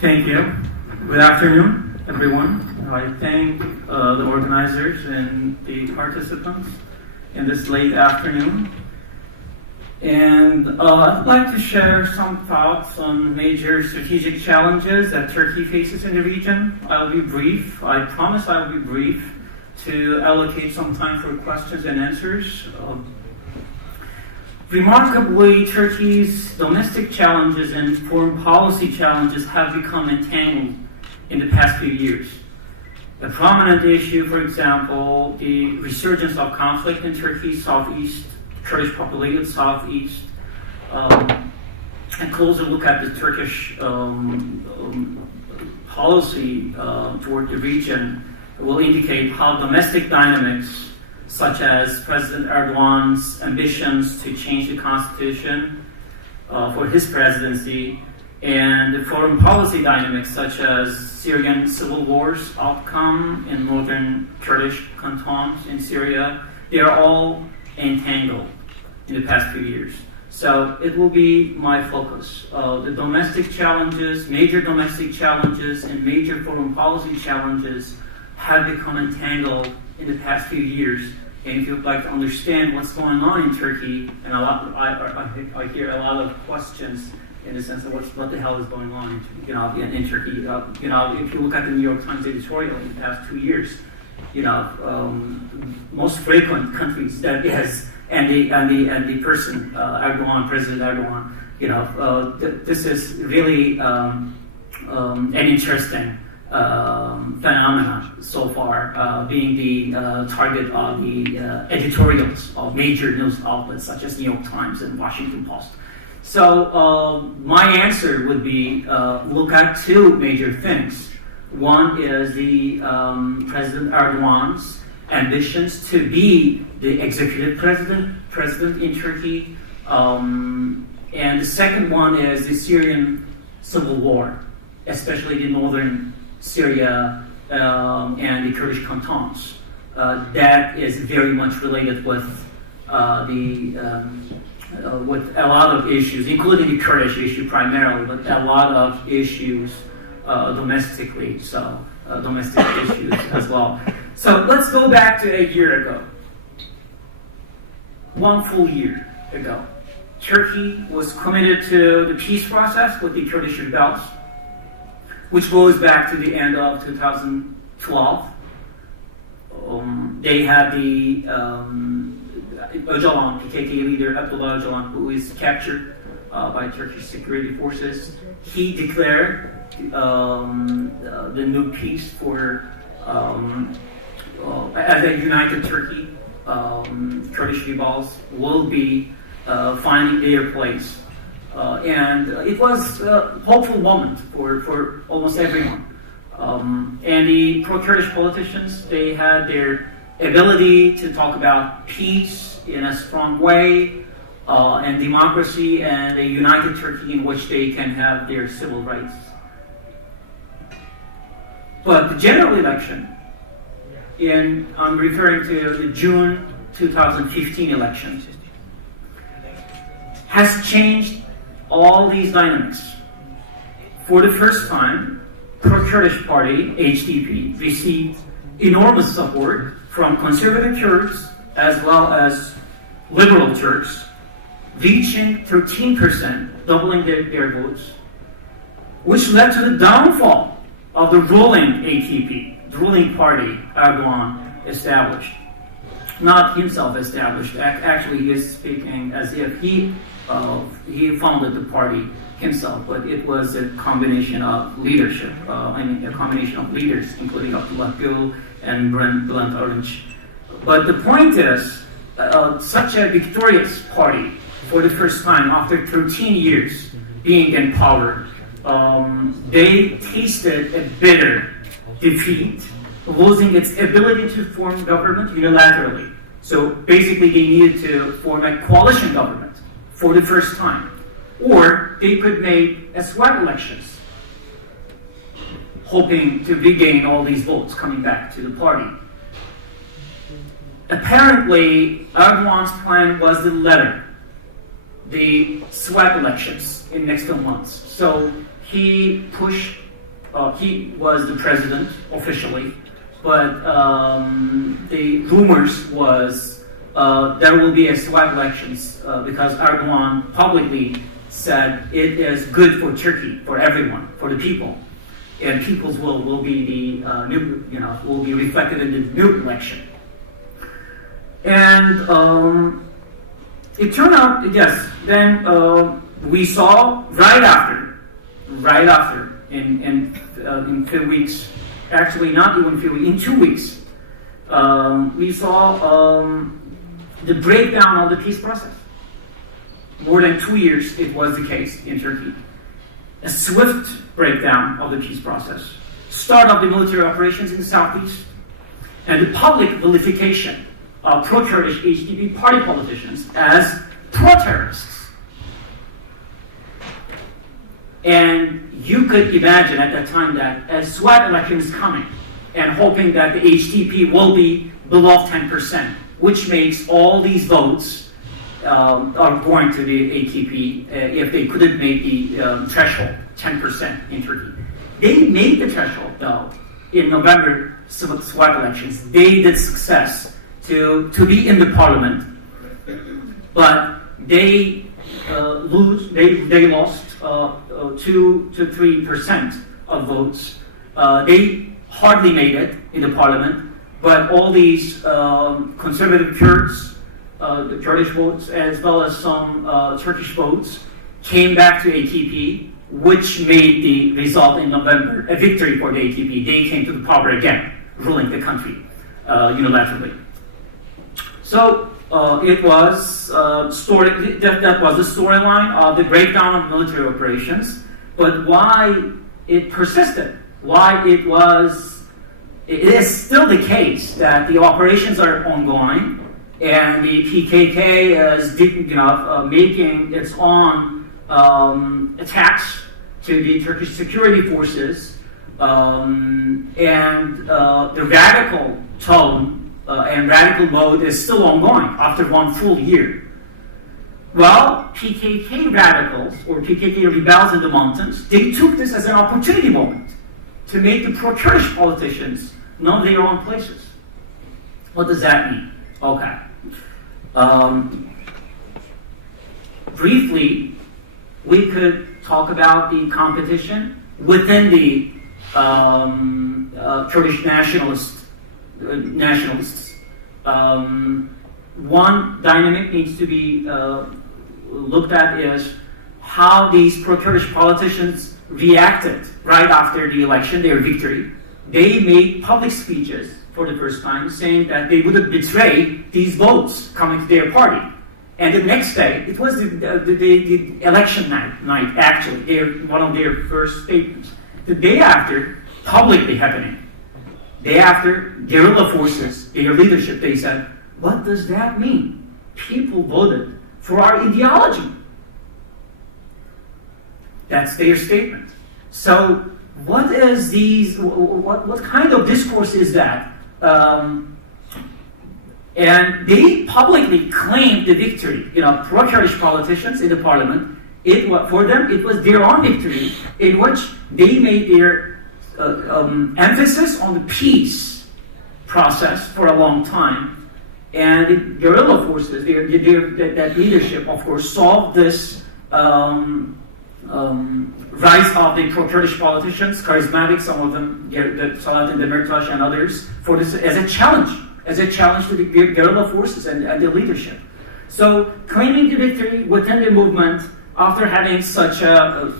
Thank you. Good afternoon, everyone. I thank the organizers and the participants in this late afternoon. And I'd like to share some thoughts on major strategic challenges that Turkey faces in the region. I'll be brief. I promise I'll be brief to allocate some time for questions and answers. Remarkably, Turkey's domestic challenges and foreign policy challenges have become entangled in the past few years. A prominent issue, for example, the resurgence of conflict in Turkey's southeast, Kurdish populated southeast, and closer look at the Turkish policy toward the region will indicate how domestic dynamics, such as President Erdogan's ambitions to change the constitution for his presidency, and the foreign policy dynamics, such as Syrian civil war's outcome in northern Kurdish cantons in Syria, they are all entangled in the past few years. So it will be my focus. The domestic challenges, major domestic challenges, and major foreign policy challenges have become entangled in the past few years. And if you'd like to understand what's going on in Turkey, and I hear a lot of questions in the sense of what the hell is going on in Turkey. If you look at the New York Times editorial in the past 2 years, most frequent countries that has and the person Erdogan, President Erdogan, this is really an interesting phenomenon so far, being the target of the editorials of major news outlets such as New York Times and Washington Post. So my answer would be look at two major things. One is the President Erdogan's ambitions to be the executive president in Turkey, and the second one is the Syrian civil war, especially the northern Syria and the Kurdish cantons. That is very much related with with a lot of issues, including the Kurdish issue primarily, but a lot of issues domestically, so domestic issues as well. So let's go back to a year ago. 1 full year ago. Turkey was committed to the peace process with the Kurdish rebels, which goes back to the end of 2012. They had the Öcalan, PKK leader Abdullah Öcalan, who is captured by Turkish security forces. He declared the new peace for as a united Turkey. Kurdish rebels will be finding their place. And it was a hopeful moment for almost everyone. And the pro-Kurdish politicians, they had their ability to talk about peace in a strong way, and democracy, and a united Turkey in which they can have their civil rights. But the general election, I'm referring to the June 2015 election, has changed all these dynamics. For the first time, pro-Kurdish party, HDP, received enormous support from conservative Kurds as well as liberal Turks, reaching 13%, doubling their votes, which led to the downfall of the ruling AKP, the ruling party Erdogan established. Not himself established. Actually, he is speaking as if he founded the party himself, but it was a combination of leadership, a combination of leaders, including Abdullah Gül and Bülent Arınç. But the point is, such a victorious party, for the first time after 13 years being in power, they tasted a bitter defeat, losing its ability to form government unilaterally. So basically they needed to form a coalition government for the first time. Or they could make a swap elections, hoping to regain all these votes coming back to the party. Apparently, Erdogan's plan was the latter. the swap elections in next 2 months. So he pushed, he was the president officially, but the rumors was there will be a swap elections because Erdogan publicly said it is good for Turkey, for everyone, for the people, and people's will be the new, will be reflected in the new election. And it turned out, yes. Then we saw right after, in 2 weeks, actually not even 2 weeks, in 2 weeks, we saw the breakdown of the peace process. More than 2 years it was the case in Turkey. A swift breakdown of the peace process. Start of the military operations in the southeast, and the public vilification of pro-Kurdish HDP party politicians as pro-terrorists. And you could imagine at that time that a swap election is coming and hoping that the HDP will be below 10%, which makes all these votes are going to the AKP if they couldn't make the threshold, 10% in Turkey. They made the threshold, though, in November swap elections. They did success to be in the parliament, but they lost 2 to 3% of votes. They hardly made it in the parliament, but all these conservative Kurds, the Kurdish votes, as well as some Turkish votes, came back to AKP, which made the result in November a victory for the AKP. They came to the power again, ruling the country unilaterally. So it was that was the storyline of the breakdown of military operations. But why it persisted, it is still the case that the operations are ongoing, and the PKK is making its own attacks to the Turkish security forces, and the radical tone and radical mode is still ongoing after 1 full year. Well, PKK radicals or PKK rebels in the mountains, they took this as an opportunity moment to make the pro-Kurdish politicians know their own places. What does that mean? Okay. Briefly, we could talk about the competition within the Kurdish nationalists. One dynamic needs to be looked at is how these pro-Kurdish politicians reacted right after the election, their victory. They made public speeches for the first time saying that they wouldn't betray these votes coming to their party. And the next day, it was the election night actually, one of their first statements. The day after, publicly happening. Day after, guerrilla forces, their leadership, they said, what does that mean? People voted for our ideology. That's their statement. So what is these, what kind of discourse is that? And they publicly claimed the victory. Pro-Kurdish politicians in the parliament, for them it was their own victory, in which they made their emphasis on the peace process for a long time. And the guerrilla forces, that leadership, of course, solved this rise of the pro-Kurdish politicians, charismatic, some of them, Salatin Demirtas and others, for this as a challenge to the guerrilla forces and the leadership. So claiming the victory within the movement after having such a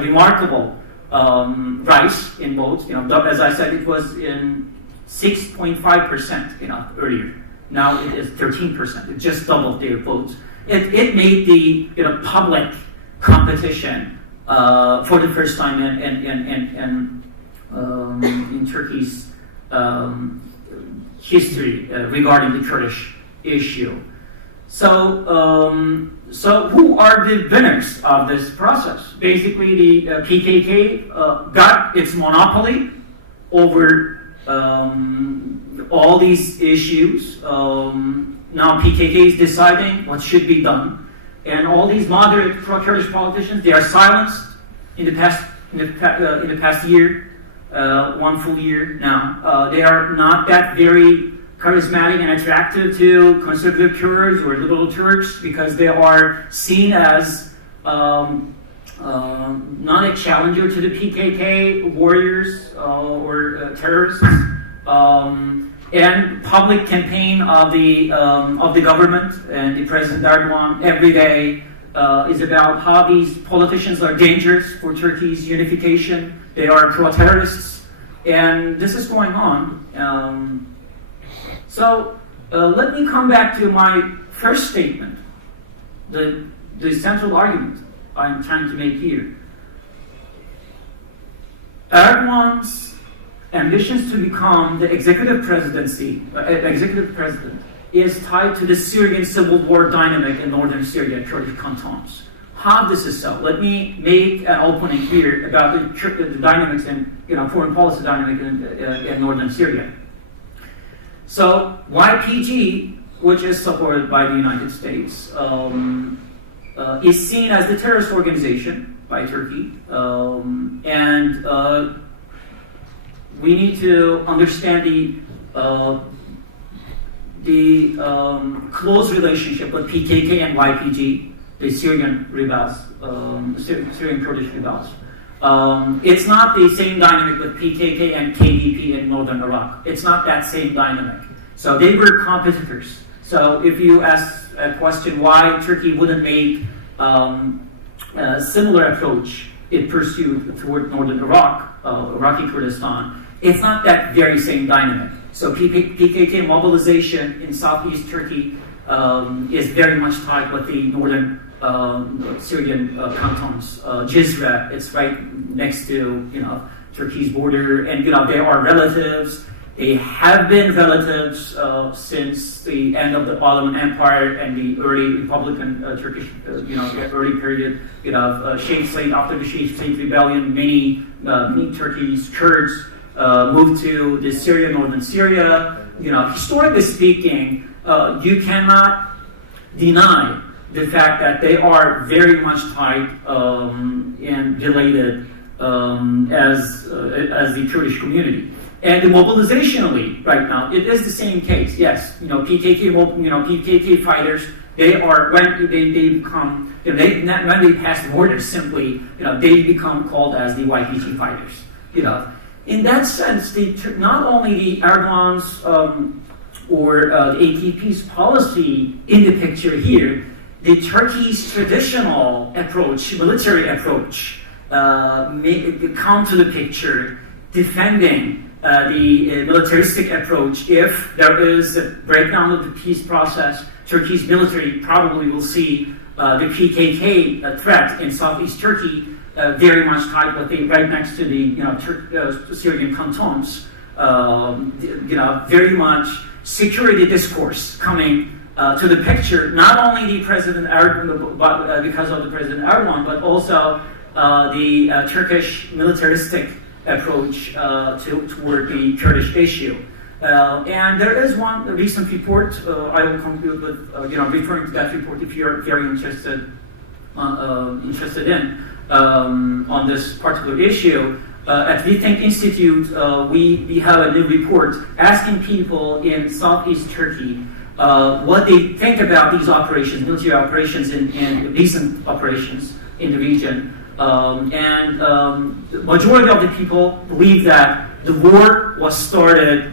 remarkable rise in votes, as I said, it was in 6.5%, earlier. Now it is 13%. It just doubled their votes. It made the public competition for the first time in Turkey's history regarding the Kurdish issue. So who are the winners of this process? Basically, the PKK got its monopoly over all these issues. Now PKK is deciding what should be done. and all these moderate pro-Kurdish politicians, they are silenced in the past year, 1 full year now. They are not that very charismatic and attractive to conservative Kurds or liberal Turks because they are seen as not a challenger to the PKK warriors or terrorists. And public campaign of the government and the President Erdogan every day is about how these politicians are dangerous for Turkey's unification. They are pro-terrorists, and this is going on. So let me come back to my first statement, the central argument I'm trying to make here. Erdogan's ambitions to become the executive president is tied to the Syrian civil war dynamic in northern Syria, Kurdish cantons. How this is so? Let me make an opening here about the dynamics and foreign policy dynamic in northern Syria. So YPG, which is supported by the United States, is seen as the terrorist organization by Turkey, and we need to understand the close relationship with PKK and YPG, the Syrian rebels, Syrian Kurdish rebels. It's not the same dynamic with PKK and KDP in northern Iraq. It's not that same dynamic. So they were competitors. So if you ask a question why Turkey wouldn't make a similar approach it pursued toward northern Iraq, Iraqi Kurdistan, it's not that very same dynamic. So PKK mobilization in southeast Turkey is very much tied with the northern Syrian cantons. Jizre, it's right next to Turkey's border, and they are relatives. They have been relatives since the end of the Ottoman Empire and the early Republican Turkish, early period. Sheikh Said, after the Sheikh Said rebellion, many Turkey's Kurds moved to the Syria, northern Syria. Historically speaking, you cannot deny the fact that they are very much tied and related as the Kurdish community. And mobilizationally, right now, it is the same case. Yes, PKK fighters. They are when they become when they pass the border, simply they become called as the YPG fighters. In that sense, not only the Erdogan's or the AKP's policy in the picture here, the Turkey's traditional approach, military approach, come to the picture, defending the militaristic approach. If there is a breakdown of the peace process, Turkey's military probably will see the PKK threat in southeast Turkey very much tied with right next to the Syrian cantons. Very much security discourse coming to the picture. Not only the President Erdogan, but because of the President Erdogan, but also the Turkish militaristic approach toward the Kurdish issue. And there is one recent report. I will conclude with referring to that report if you're very interested in on this particular issue. At Rethink Institute, we have a new report asking people in southeast Turkey what they think about these operations, military operations and recent operations in the region. And the majority of the people believe that the war was started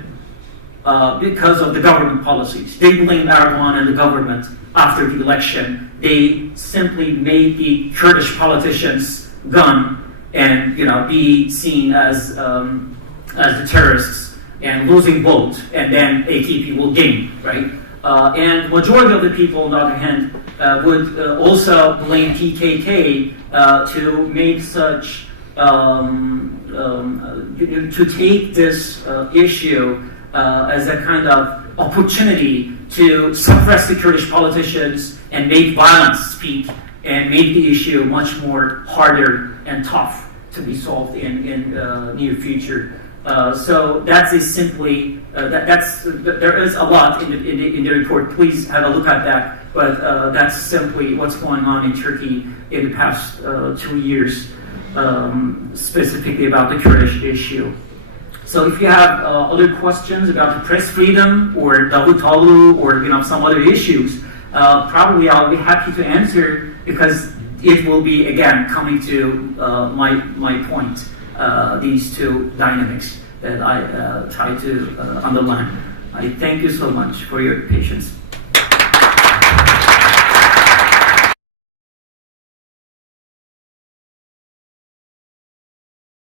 because of the government policies. They blame Erdogan and the government after the election. They simply made the Kurdish politicians gun and be seen as the terrorists and losing vote, and then AKP will gain, right? And majority of the people, on the other hand, would also blame PKK to make such to take this issue as a kind of opportunity to suppress the Kurdish politicians and make violence speak and make the issue much more harder and tough to be solved in near future. So that's simply there is a lot in the report. Please have a look at that. but that's simply what's going on in Turkey in the past 2 years, specifically about the Kurdish issue. So if you have other questions about the press freedom or Davutoglu or some other issues, probably I'll be happy to answer, because it will be again coming to my point, these two dynamics that I try to underline. I thank you so much for your patience.